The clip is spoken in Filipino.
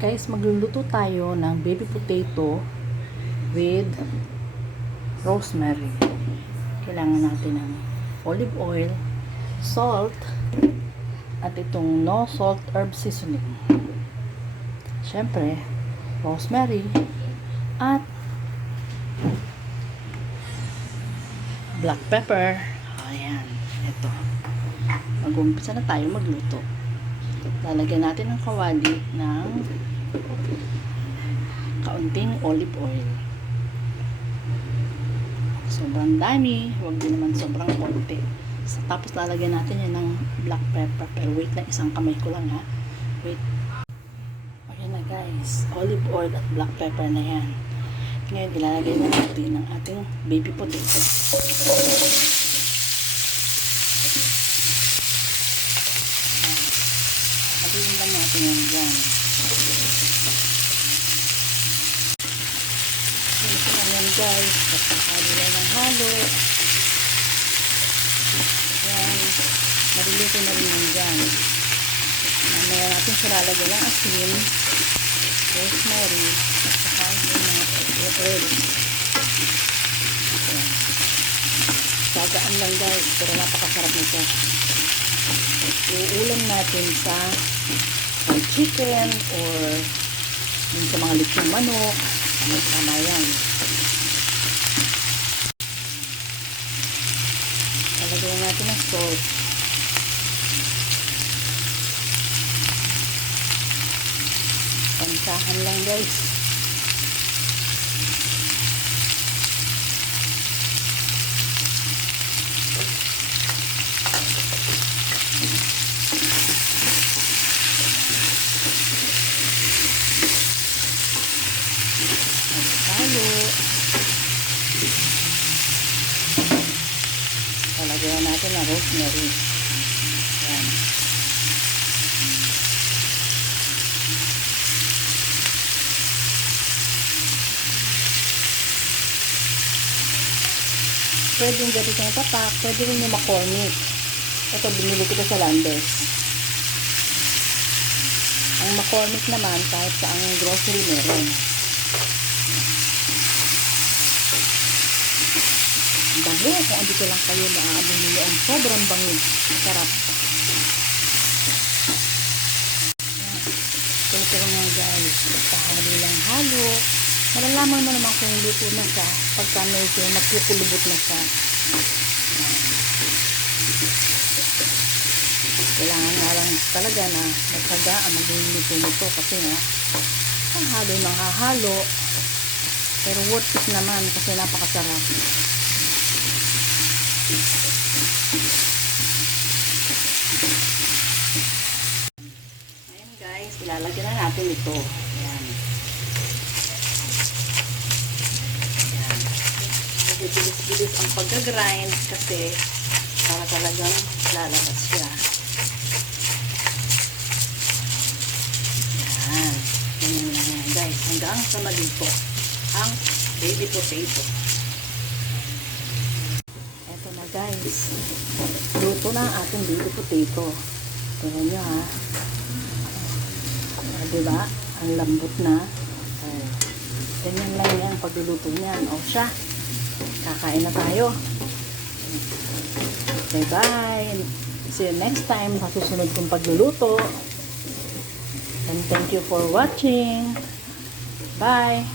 Guys, magluluto tayo ng baby potato with rosemary. Kailangan natin ng olive oil, salt, at itong no salt herb seasoning. Siyempre, rosemary at black pepper. Ayan, ito. Mag-umpisa na tayo magluto. Lalagyan natin ng kawali ng kaunting olive oil. Sobrang dami, huwag din naman sobrang konti. Tapos lalagyan natin yan ng black pepper. Pero wait lang, isang kamay ko lang ha. Wait. Ayan na guys, olive oil at black pepper na yan. Ngayon ilalagay na natin ang ating baby potato. Haluin lang natin yan dyan. Ito lang yan guys. Halo lang ng halo. Yan. Maluluto na rin yan dyan. Mamaya natin siya lalagyan ng asin, rosemary, at saka yung mga oil. Yan. Sagaan lang guys. Pero napakasarap nito. Uulam natin sa chicken or yung sa mga lechong manok. Tama yan. Lalagyan natin ng salt. Pansahan lang guys. Halo. Lalagyan natin ng rosemary. Yan. Pwede yung ganito yung tapak, pwede rin yung McCormick. Ito, binili ko sa Landes. Ang McCormick naman, kahit sa ang grocery meron. Bango, kung andito lang kayo naaamoy ninyo ang sobrang bango. Sarap. Ganito lang yan guys. Pahalo lang halo. Malalaman mo naman kung luto na siya pagka medyo magkukulubot na siya. Kailangan nga lang talaga na magsaga ang magluluto nito kasi nga ang halo ng hahalo. Pero worth it naman kasi napakasarap. Ayan guys, ilalagyan na natin ito. Ayan. Ayan. Bilis-bilis ang pag-grind kasi para talagang lalabas siya. Ayan. Ganyan lang yan guys. Hanggang sa malito ang baby potato. Guys, luto na ang ating baby potato. Tingnan nyo ha. Diba? Ang lambot na. Ganyan lang yan pagluluto niyan. O siya. Kakain na tayo. Bye bye. See you next time sa susunod kong pagluluto. And thank you for watching. Bye.